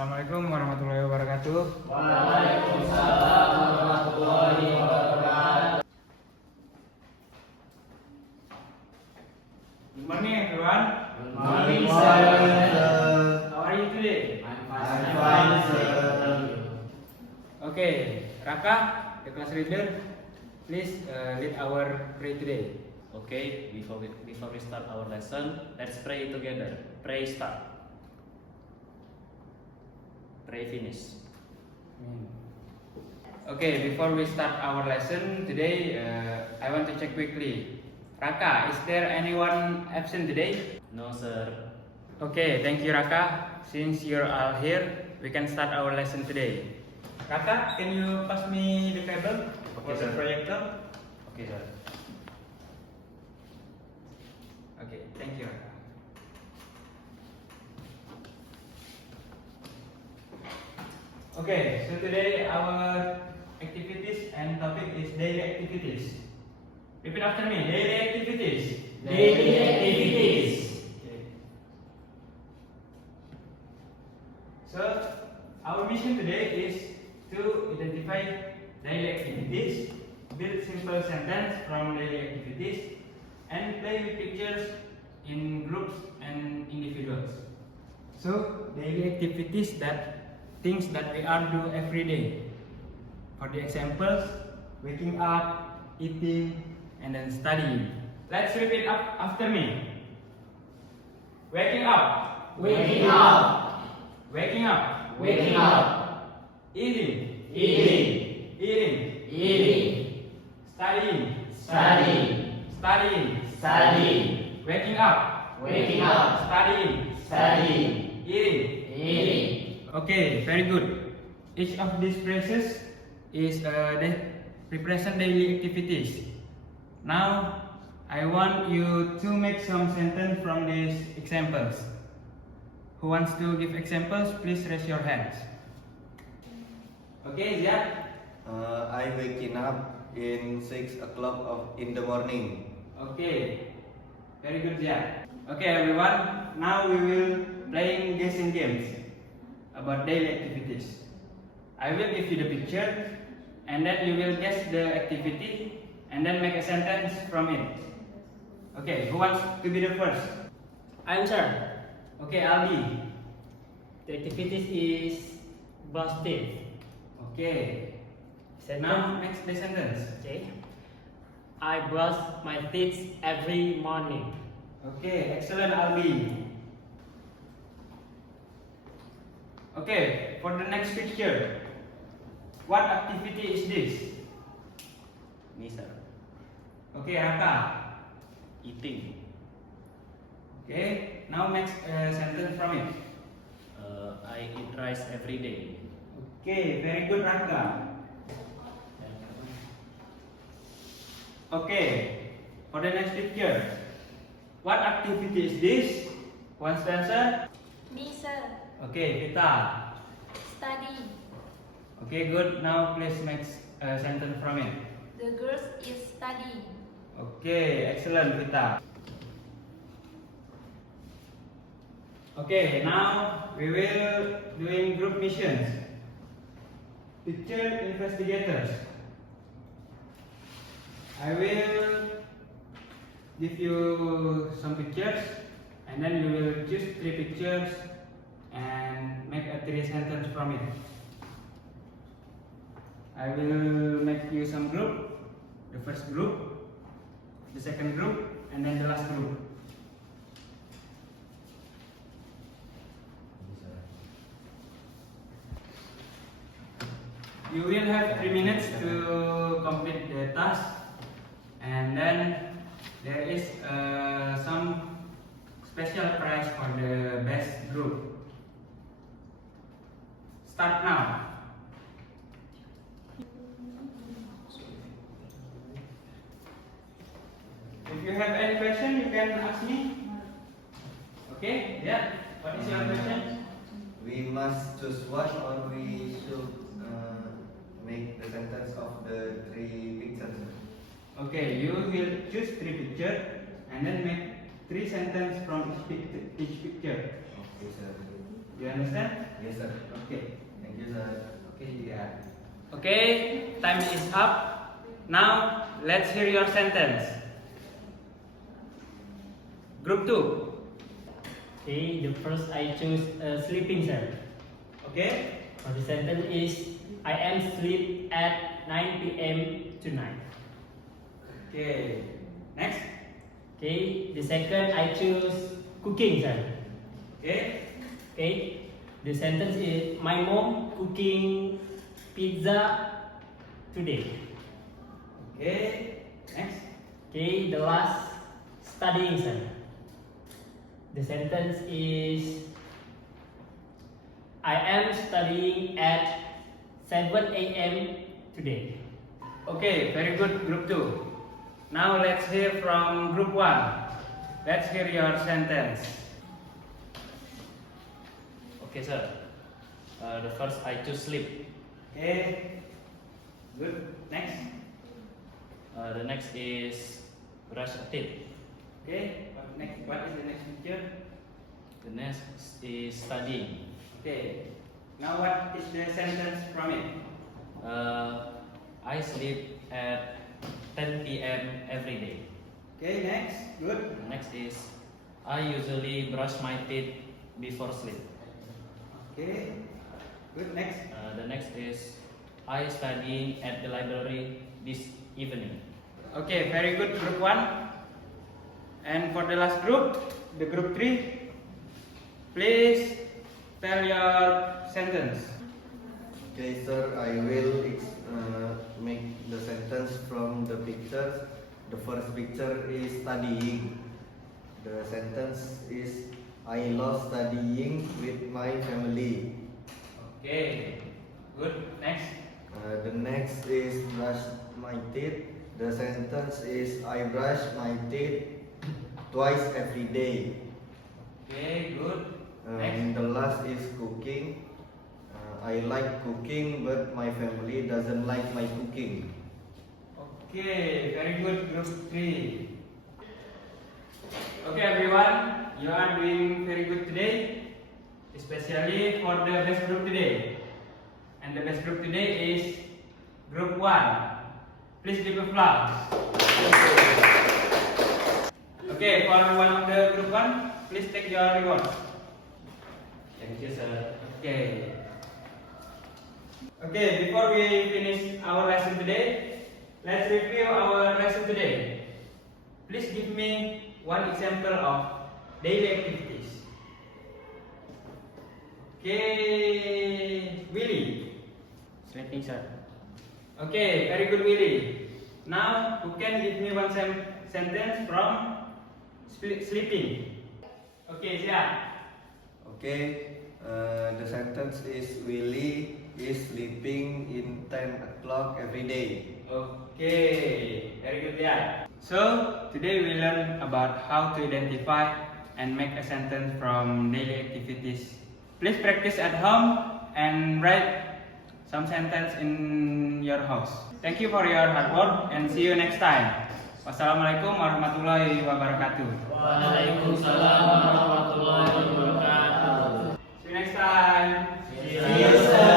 Assalamualaikum warahmatullahi wabarakatuh. Waalaikumsalam warahmatullahi wabarakatuh. Good morning everyone. Good morning, sir. How are you today? I'm fine, sir. Okay, Raka, the class leader, please lead our pray today. Okay, before we start our lesson, let's pray together. Pray start. Pray finish. Okay, before we start our lesson today, I want to check quickly. Raka, is there anyone absent today? No, sir. Okay, thank you Raka. Since you're all here, we can start our lesson today. Raka, can you pass me the cable for the sir. projector? Okay, sir. Okay, thank you Raka. Okay, so today our activities and topic is daily activities. Repeat after me, daily activities. Daily activities. Okay. So, our mission today is to identify daily activities, build simple sentence from daily activities, and play with pictures in groups and individuals. So, daily activities that things that we are do every day. For the examples, waking up, eating, and then studying. Let's repeat up after me. Waking up. Waking up. Waking up. Waking up. Eating. Eating. Eating. Eating. Studying. Studying. Studying. Studying. Waking up. Waking up. Studying. Studying. Eating. Eating. Okay, very good. Each of these phrases is represent daily activities. Now, I want you to make some sentence from these examples. Who wants to give examples? Please raise your hands. Okay, Zia. I waking up in 6 o'clock in the morning. Okay, very good, Zia. Okay, everyone. Now we will playing guessing games about daily activities. I will give you the picture, and then you will guess the activity, and then make a sentence from it. Okay, who wants to be the first? I'm sir. Okay, Aldi. The activities is brush teeth. Okay. Sentence. Now next the sentence. Okay. I brush my teeth every morning. Okay, excellent, Aldi. Okay, for the next picture, what activity is this? Me, sir. Okay, Raka. Eating. Okay, now next sentence from it. I eat rice every day. Okay, very good, Raka. Okay, for the next picture, what activity is this? Who wants to answer? Me, sir. Okay, Vita. Study. Okay, good. Now please make a sentence from it. The girls is studying. Okay, excellent, Vita. Okay, now we will doing group missions. Picture investigators. I will give you some pictures, and then you will choose 3 pictures and make a 3 sentence from it. I will make you some group, the first group, the second group, and then the last group. You will have 3 minutes to complete the task, and then there is some special prize for the best group. Start now. If you have any question, you can ask me. Okay? Yeah. What is your question? We must choose one, or we should make the sentence of the 3 pictures. Okay, you will choose 3 pictures and then make 3 sentences from each picture. Okay, sir. You understand? Yes, sir. Okay. Thank you, sir. Okay, yeah. Okay, time is up. Now, let's hear your sentence. Group 2. Okay, the first I choose sleeping, sir. Okay? For the sentence is I am sleep at 9 p.m. tonight. Okay. Next. Okay, the second I choose cooking, sir. Okay. Okay, the sentence is my mom cooking pizza today. Okay. Next. Okay, the last studying, sir. The sentence is I am studying at 7 a.m. today. Okay, very good, group 2. Now let's hear from group 1. Let's hear your sentence. Okay, sir. The first I choose sleep. Okay. Good. Next. The next is brush teeth. Okay. What next? What is the next picture? The next is studying. Okay. Now what is the sentence from it? I sleep at 10 p.m. every day. Okay. Next. Good. Next is I usually brush my teeth before sleep. Okay. Good. Next. The next is I studying at the library this evening. Okay. Very good, group 1. And for the last group, the group 3, please tell your sentence. Okay, sir. I will make the sentence from the pictures. The first picture is studying. The sentence is I love studying with my family. Okay. Good. Next. The next is brush my teeth. The sentence is I brush my teeth twice every day. Okay. Good. And the last is cooking. I like cooking, but my family doesn't like my cooking. Okay, very good, group 3. Okay, everyone, you are doing very good today, especially for the best group today. And the best group today is group 1. Please give applause. Okay, for one of the group 1, please take your reward. Thank you, sir. Okay. Okay, before we finish our lesson today, let's review our lesson today. Please give me one example of daily activities. Okay, Willie. Sleeping, sir. Okay, very good, Willie. Now, who can give me one sentence from sleeping? Okay, Zia. Okay, the sentence is Willie is sleeping in 10 o'clock every day. Okay, very good, yeah. So today we learn about how to identify and make a sentence from daily activities. Please practice at home and write some sentence in your house. Thank you for your hard work and see you next time. Wassalamualaikum warahmatullahi wabarakatuh. Waalaikumsalam warahmatullahi wabarakatuh. See you next time. See you, sir.